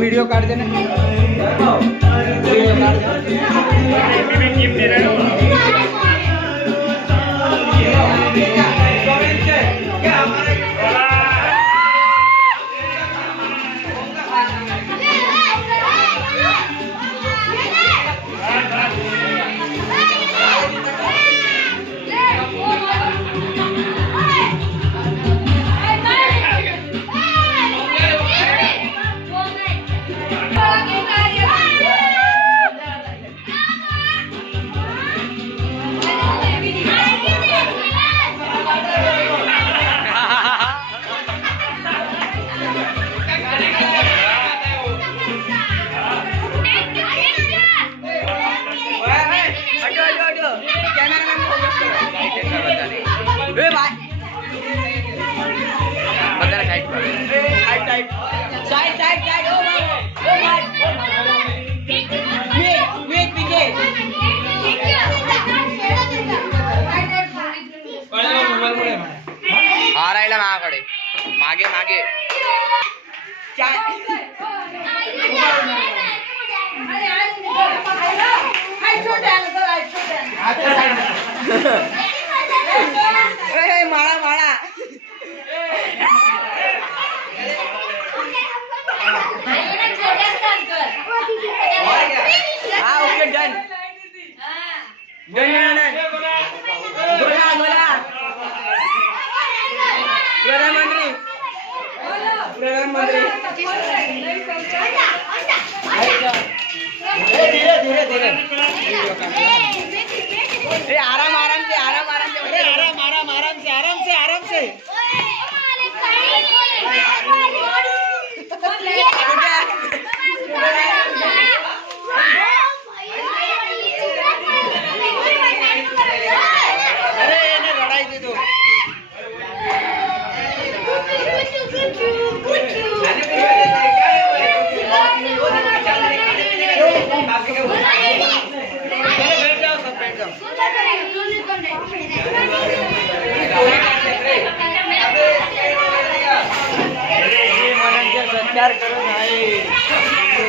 वीडियो काट देना, वीडियो काट देना। हारायला माझ्याकडे मागे मागे माळा माळा हा ओके डन डन डन बोला बोला प्रधानमंत्री प्रधानमंत्री धीरे धीरे धीरे आराम आराम से आराम आराम से आराम आराम आराम से आराम से आराम से अरे इन्हें लड़ाई दे दो सत्कार करो भाई